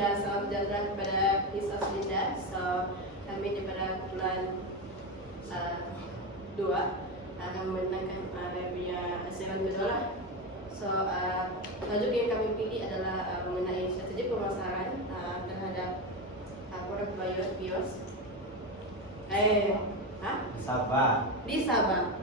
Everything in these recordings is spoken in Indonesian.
dan salam sejahtera kepada Miss Aslinda. So, kami daripada bulan 2 akan memenangkan punya segmen kedua lah. So, tajuk yang kami pilih adalah mengenai strategi pemasaran terhadap produk BIOS. Sabah. Di Sabah.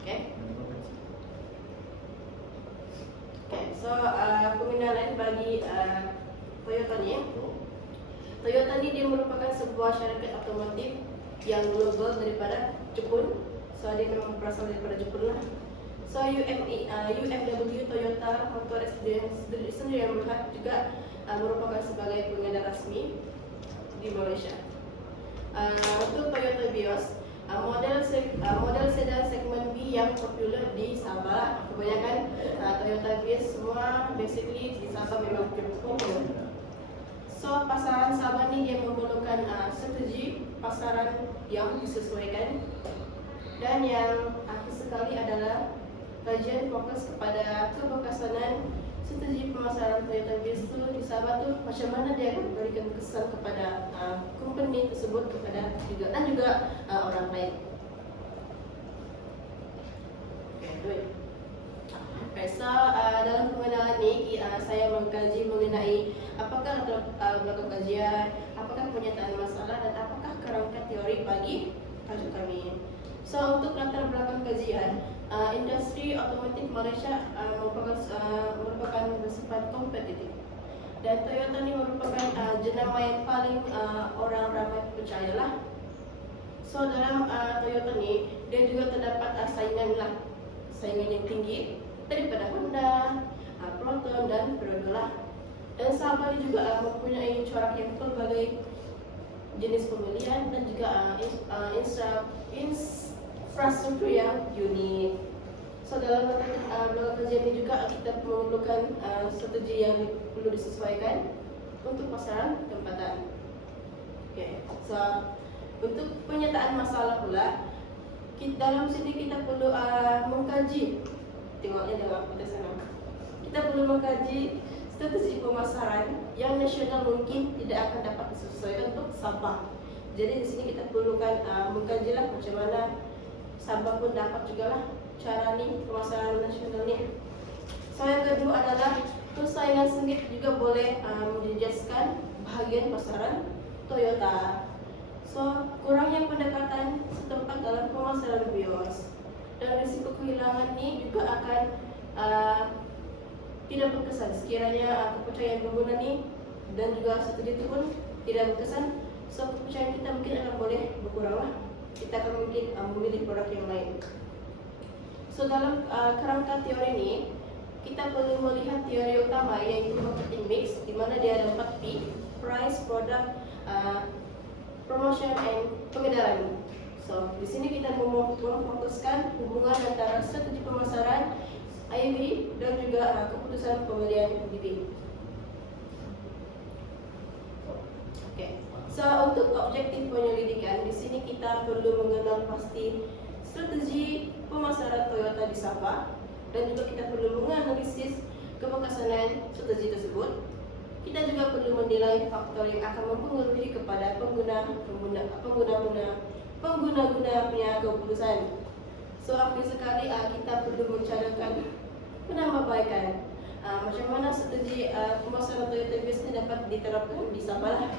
Okay. So pengenalan bagi Toyota ni. Toyota ni dia merupakan sebuah syarikat otomotif yang global daripada Jepun. So dia memang berasal daripada Jepun lah. So UMW Toyota Motor sendiri yang melihat juga merupakan sebagai pengedar rasmi di Malaysia. Untuk Toyota BIOS, model sedan segmen B yang popular di Sabah. Kebanyakan Toyota BIOS semua basically di Sabah memang popular. So pasaran Sabah ni dia memerlukan strategi pasaran yang disesuaikan, dan yang akhir sekali adalah kajian fokus kepada kebekasanan strategi pemasaran Toyota BIOS tu di Sabah tu, macam mana dia akan memberikan kesan kepada company tersebut kepada juga orang lain. So dalam pengenalan ni saya mengkaji mengenai apakah latar belakang kajian, apakah penyataan masalah, dan apakah kerangka teori bagi tajuk kami. So untuk latar belakang kajian, industri otomotif Malaysia merupakan bersifat kompetitif, dan Toyota ni merupakan jenama yang paling orang ramai percayalah. So dalam Toyota ni dia juga terdapat saingan yang tinggi daripada Honda, Proton dan Perodol lah. Dan Sabah ni juga mempunyai corak yang pelbagai jenis pembelian dan juga infrastruktur yang unik. So dalam belakang kajian ini juga kita memerlukan strategi yang perlu disesuaikan untuk pasaran tempatan. Okay. So untuk penyataan masalah pula, dalam sini kita perlu mengkaji. Tengoknya dalam kita sana. Kita perlu mengkaji strategi pemasaran yang nasional mungkin tidak akan dapat disesuaikan untuk Sabah. Jadi di sini kita perlukan mengkajilah macam mana Sabah pun dapat jugalah cara ni pemasaran nasional ni. So yang kedua adalah persaingan sengit juga boleh menjejaskan bahagian pasaran Toyota. So kurangnya pendekatan setempat dalam pemasaran BIOS dan risiko kehilangan ni juga akan tidak berkesan sekiranya kepercayaan pengguna ni dan juga strategi itu pun tidak berkesan. So kepercayaan kita mungkin akan boleh berkurang lah. Kita akan mungkin memilih produk yang lain. So dalam kerangka teori ni kita perlu melihat teori utama yaitu marketing mix, di mana dia ada 4 P: price, product, promotion, and pengedaran. So di sini kita memfokuskan hubungan antara strategi pemasaran, IB, dan juga keputusan pembelian BB. Okay. So untuk objektif penyelidikan, di sini kita perlu mengenal pasti strategi pemasaran Toyota di Sabah, dan juga kita perlu menganalisis kebekasanan strategi tersebut. Kita juga perlu menilai faktor yang akan mempengaruhi kepada pengguna punya keputusan. So akhir sekali kita perlu mencadangkan penambahbaikan macam mana strategi pemasaran Toyota BIOS ini dapat diterapkan di Sabah lah.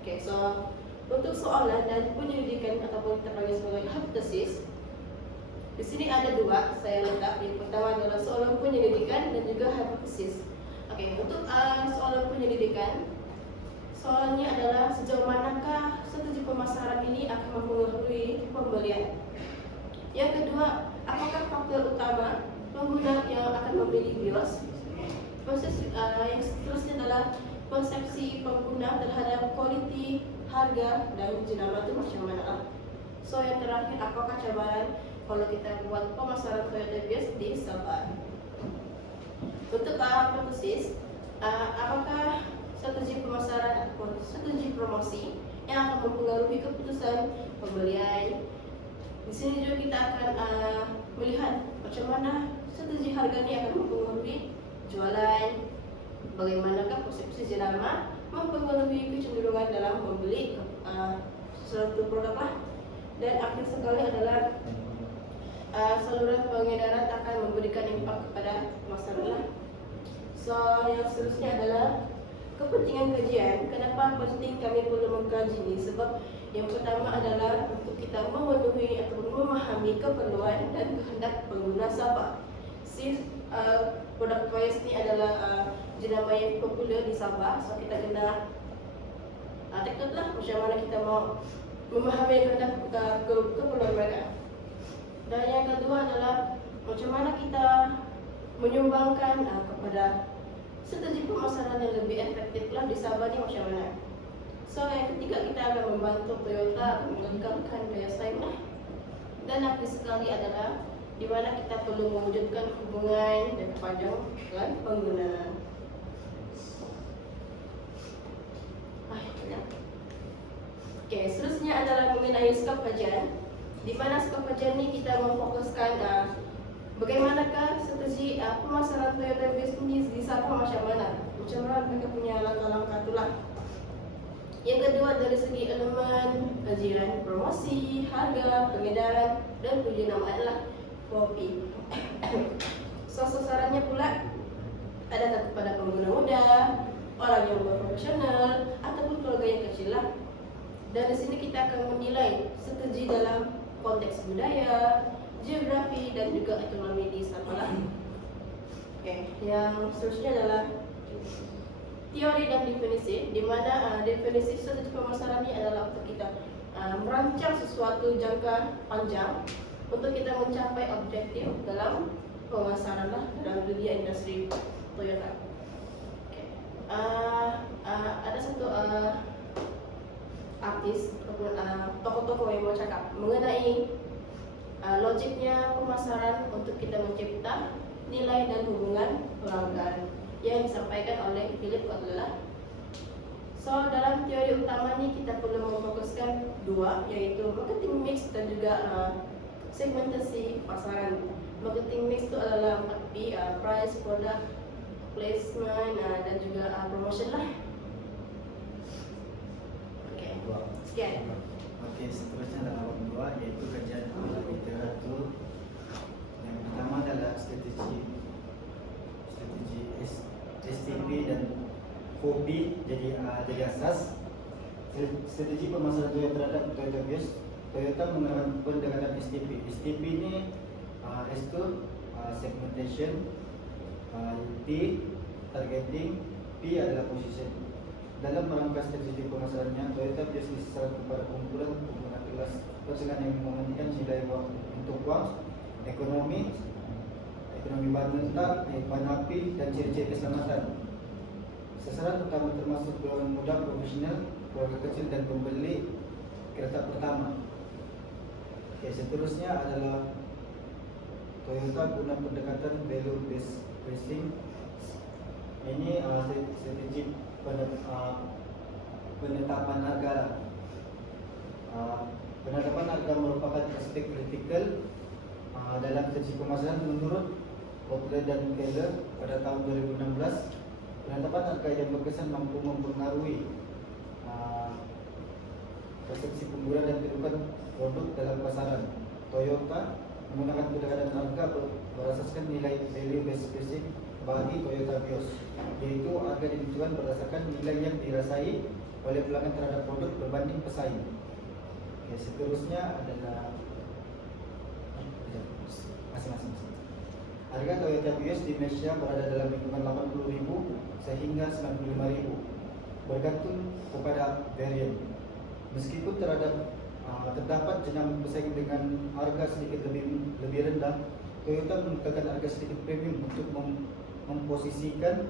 Okay, so untuk soalan dan penyelidikan ataupun kita panggil sebagai hipotesis, di sini ada 2 saya letak. Yang pertama adalah soalan penyelidikan dan juga hipotesis. Okay, untuk soalan penyelidikan, soalannya adalah sejauh manakah strategi pemasaran ini akan mempengaruhi pembelian. Yang kedua, apakah faktor utama pengguna yang akan memilih BIOS. Proses yang seterusnya adalah persepsi pengguna terhadap kualiti, harga, dan jenama itu macam mana lah. So yang terakhir, apakah cabaran kalau kita buat pemasaran Toyota BIOS di Sabah. Untuk hipotesis, apakah strategi pemasaran ataupun strategi promosi yang akan mempengaruhi keputusan pembelian. Di sini juga kita akan melihat macam mana strategi harga ini akan mempengaruhi jualan, bagaimanakah persepsi jenama mempengaruhi kecenderungan dalam membeli suatu produk lah. Dan akhir sekali adalah saluran pengedaran akan memberikan impak kepada masyarakat. So yang seterusnya adalah kepentingan kajian. Kenapa penting kami perlu mengkaji ini? Sebab yang pertama adalah untuk kita memenuhi ataupun memahami keperluan dan kehendak pengguna Sabah. Since produk Toys ini adalah jenama yang popular di Sabah, so kita kena tekadlah macam mana kita mau memahami kehendak keperluan mereka. Dan yang kedua adalah macam mana kita menyumbangkan kepada strategi pemasaran yang lebih efektif lah di Sabah ni macam mana. So yang ketiga, kita akan membantu Toyota mengekalkan daya saing lah. Dan akhir sekali adalah di mana kita perlu mewujudkan hubungan dan panjang dengan pengguna. Okay, seterusnya adalah mengenai skop kajian. Di mana skop kajian ini kita memfokuskan bagaimanakah strategi pemasaran Toyota bisnis di Sabah macam mana mereka punya langkah-langkah itulah. Yang kedua, dari segi elemen kajian, promosi, harga, pengedaran, dan penjenamaan lah kopi. So sasarannya pula adakah kepada pengguna muda, orang yang berprofesional, ataupun keluarga yang kecil lah. Dan di sini kita akan menilai strategi dalam konteks budaya, geografi, dan juga ekonomi di Sabah. Okay. Yang seterusnya adalah teori dan definisi, di mana definisi strategi pemasaran ini adalah untuk kita merancang sesuatu jangka panjang untuk kita mencapai objektif dalam pemasaran lah dalam dunia industri Toyota. Okay. Ada satu artis ataupun tokoh-tokoh yang mau cakap mengenai logiknya pemasaran untuk kita mencipta nilai dan hubungan pelanggan yang disampaikan oleh Philip Kotler. So dalam teori utama ini kita perlu memfokuskan dua, yaitu marketing mix dan juga segmentasi pasaran. Marketing mix itu adalah 4P, price, product, placement, dan juga promotion lah. Okay, sekian. Oke, seterusnya adalah bab 2, yaitu kajian literatur. Yang pertama adalah strategi STP dan kopi jadi asas. Strategi pemasaran Toyota terhadap Toyota Vios. Toyota menggunakan pendekatan STP. STP ini S itu segmentation, T targeting, P adalah position. Dalam merangka strategi pemasarannya, Toyota Vios disasar kepada kumpulan pengguna kelas persengan yang mementingkan nilai untuk uang, ekonomi bahan mentah, bahan api, dan ciri-ciri keselamatan. Sasaran utama termasuk golongan muda, profesional, keluarga kecil, dan pembeli kereta pertama. Oke, seterusnya adalah Toyota guna pendekatan value based pricing. Ini strategi penetapan harga. Penetapan harga merupakan aspek kritikal dalam strategi pemasaran menurut Kotler dan Keller pada tahun 2016. Penetapan harga yang berkesan mampu mempengaruhi persepsi pengguna dan kedudukan produk dalam pasaran. Toyota menggunakan pendekatan harga berasaskan nilai value based pricing bagi Toyota Vios, yaitu harga ditentukan berdasarkan nilai yang dirasai oleh pelanggan terhadap produk berbanding pesaing. Oke, seterusnya adalah masing-masing. Harga Toyota Vios di Malaysia berada dalam lingkungan 80.000 sehingga 95.000, bergantung kepada varian. Meskipun terdapat jenama pesaing dengan harga sedikit lebih rendah, Toyota menetapkan harga sedikit premium untuk memposisikan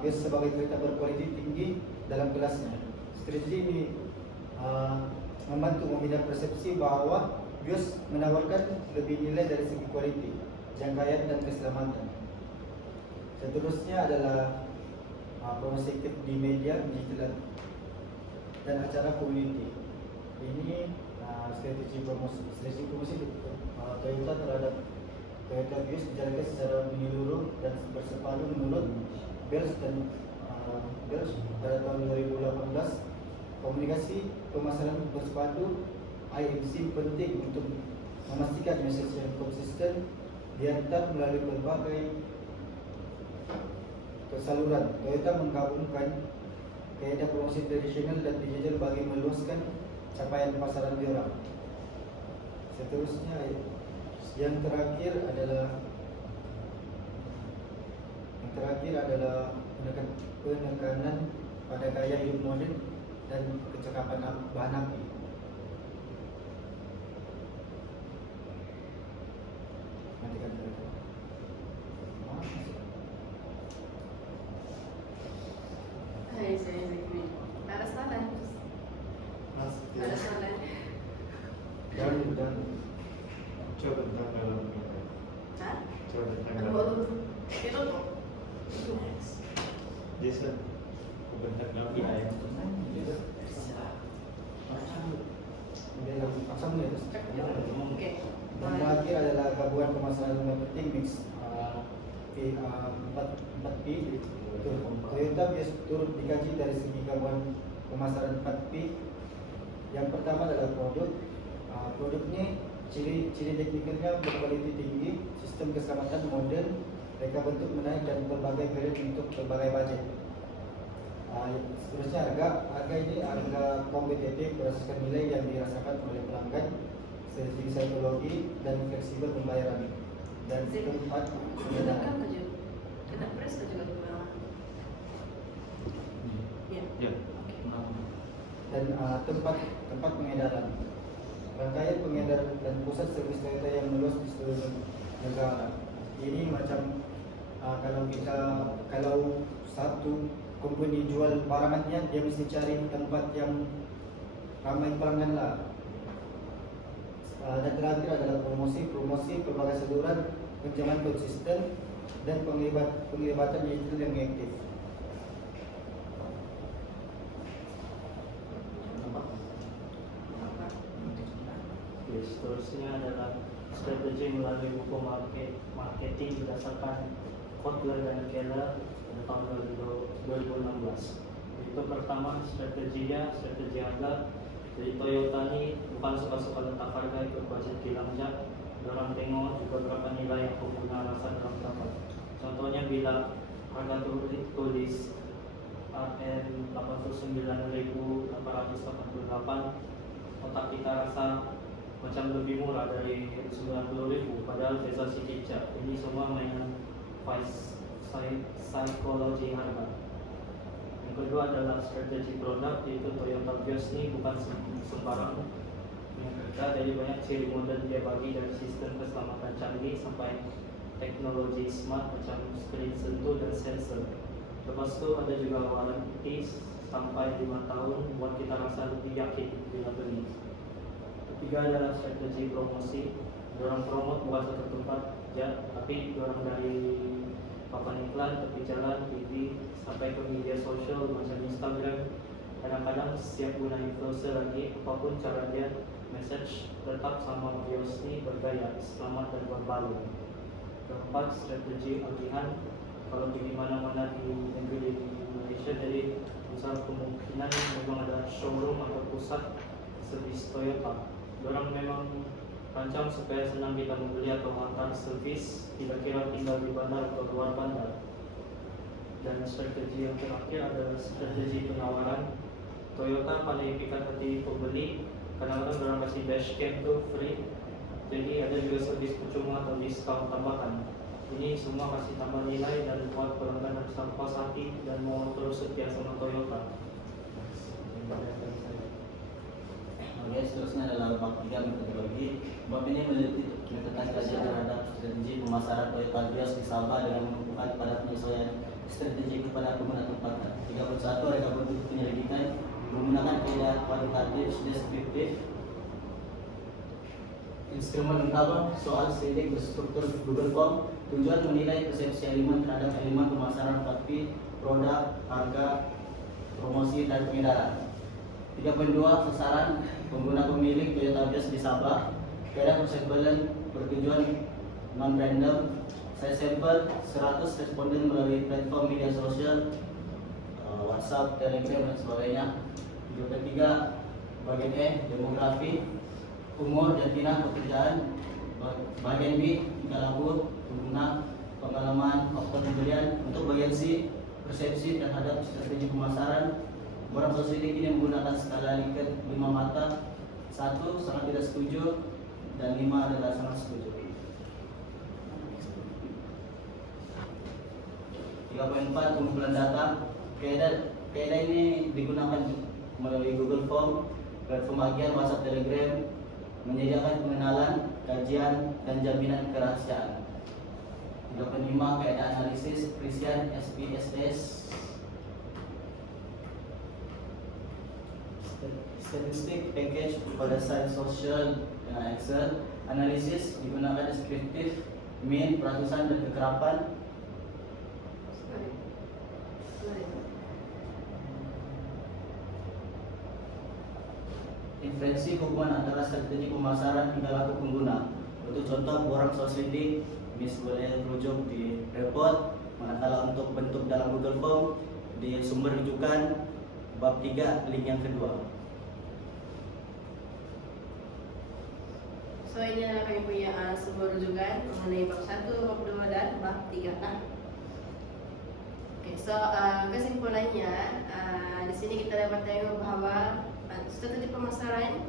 Vios sebagai kereta berkualiti tinggi dalam kelasnya. Strategi ini membantu membina persepsi bahawa Vios menawarkan lebih nilai dari segi kualiti, jangkauan, dan keselamatan. Seterusnya adalah promosi di media digital dan acara community. Ini strategi promosi Toyota terhadap Toyota Vios dijalankan secara menyeluruh dan bersepadu menurut Bells dan Girls pada tahun 2018. Komunikasi pemasaran bersepatu IMC penting untuk memastikan mesej yang konsisten diantar melalui berbagai saluran. Toyota menggabungkan kaedah promosi tradisional dan digital bagi meluaskan capaian pasaran diorang. Seterusnya, yang terakhir adalah penekanan pada gaya hidup modern dan kecakapan bahan api. Matikan dulu. Hai, saya Zikri. Para salah. Para salah. Dan Coba tentang dalam kita. Hah? Coba tentang Aku dalam. baru itu tuh. Jason, bentak dalam AI. Oke. Dan terakhir adalah gabungan pemasaran yang penting mix 4P. Toyota biasa turut dikaji dari segi gabungan pemasaran 4P. Yang pertama adalah produk. Produknya ciri teknikalnya berkualitas tinggi, sistem keselamatan modern, reka bentuk menarik dan berbagai varian untuk berbagai budget. Seterusnya harga ini harga kompetitif berdasarkan nilai yang dirasakan oleh pelanggan, strategi psikologi dan fleksibel pembayaran. Dan keempat, Kan kerja. Kena press kerja juga kemana? Ya. Ya. Oke. dan tempat pengedaran. Rangkaian pengedar dan pusat servis Toyota yang meluas di seluruh negara. Ini macam kalau satu company jual barangannya, dia mesti cari tempat yang ramai pelanggan lah. Dan terakhir adalah promosi pelbagai saluran, pinjaman konsisten dan penglibatan digital yang aktif. Seterusnya adalah strategi melalui buku marketing berdasarkan Kotler dan Keller pada tahun 2016. Itu pertama strategi harga. Jadi Toyota ini bukan suka-suka letak harga ikut budget kinerja. Orang tengok juga berapa nilai yang pengguna rasa dalam berapa. Contohnya bila harga tulis RM 89.888, otak kita rasa macam lebih murah dari 90.000, padahal beza sikit. Ini semua mainan psikologi harga. Yang kedua adalah strategi produk, yaitu Toyota Vios ini bukan sembarang yang kerja, jadi banyak ciri modern dia bagi dari sistem keselamatan canggih sampai teknologi smart macam screen sentuh dan sensor. Lepas itu ada juga warranty sampai 5 tahun buat kita rasa lebih yakin bila beli. Ketiga adalah strategi promosi. Dorang promote bukan satu tempat ya, tapi dorang dari papan iklan, tepi jalan, TV, sampai ke media sosial macam Instagram. Kadang-kadang siap guna influencer lagi. Apapun cara dia, message tetap sama Vios ni bergaya, selamat dan berbaloi. Keempat, strategi agihan. Kalau di mana-mana di negeri di Malaysia, jadi besar kemungkinan memang ada showroom atau pusat servis Toyota. Dorang memang rancang supaya senang kita membeli atau hantar servis, tidak kira tinggal di bandar atau luar bandar. Dan strategi yang terakhir adalah strategi penawaran. Toyota pandai pikat hati pembeli. Kadang-kadang dorang kasih dashcam tu free, jadi ada juga servis percuma atau diskaun tambahan. Ini semua kasih tambah nilai dan buat pelanggan harus puas hati dan mau terus setia sama Toyota. Oke, seterusnya adalah bab 3 metodologi. Bab ini meneliti tentang kajian terhadap strategi pemasaran Toyota Vios di Sabah dengan menumpukan pada penyesuaian strategi kepada pengguna tempatan. 31 reka bentuk penyelidikan menggunakan kaedah kualitatif deskriptif. Instrumen utama soal sidik berstruktur Google Form. Tujuan menilai persepsi elemen terhadap elemen pemasaran 4P, produk, harga, promosi dan pengedaran. 3.2 sasaran pengguna pemilik Toyota Vios di Sabah. Kaedah konseptual bertujuan non-random. Saya sampel 100 responden melalui platform media sosial WhatsApp, Telegram dan sebagainya. Yang ketiga, bagian E, demografi, umur, jantina, pekerjaan. Bagian B, tingkah laku, pengguna, pengalaman, faktor pembelian. Untuk bagian C, persepsi terhadap strategi pemasaran. Borang sosidik ini menggunakan skala Likert 5 mata. 1 sangat tidak setuju dan 5 adalah sangat setuju. 3.4 pengumpulan data. Kaidah ini digunakan melalui Google Form, platform bagian WhatsApp, Telegram, menyediakan pengenalan, kajian, dan jaminan kerahasiaan. 3.5 kaidah analisis, perizinan, SPSS, statistik, package pada site sosial dengan Excel, analisis digunakan deskriptif, mean, peratusan, dan kekerapan. Inferensi hubungan antara strategi pemasaran hingga laku pengguna. Untuk contoh, borang sosidik, Miss boleh rujuk di report, manakala untuk bentuk dalam Google Form di sumber rujukan bab 3 link yang kedua. So ini adalah kami punya sumber rujukan mengenai bab 1, bab 2 dan bab 3 lah. Oke, so kesimpulannya di sini kita dapat tengok bahwa strategi pemasaran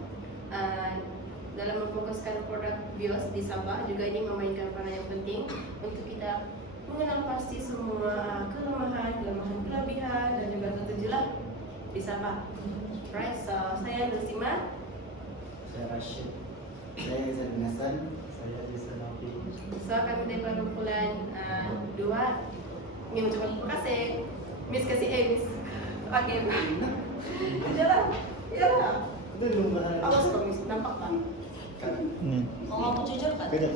dalam memfokuskan produk BIOS di Sabah juga ini memainkan peranan yang penting untuk kita mengenal pasti semua kelemahan, kelebihan dan juga ketujuan di Sabah. Right, so saya Nusima. Saya Rashid. Saya Izan Hasan. Saya Jason Alfi. So kami dari kumpulan 2 ingin mencoba terima kasih. Miss kasih Miss. Oke, jalan. Ya lah. Itu belum pernah. Awas kalau Miss nampak kan? Kan. Kalau aku jujur kan? Beda.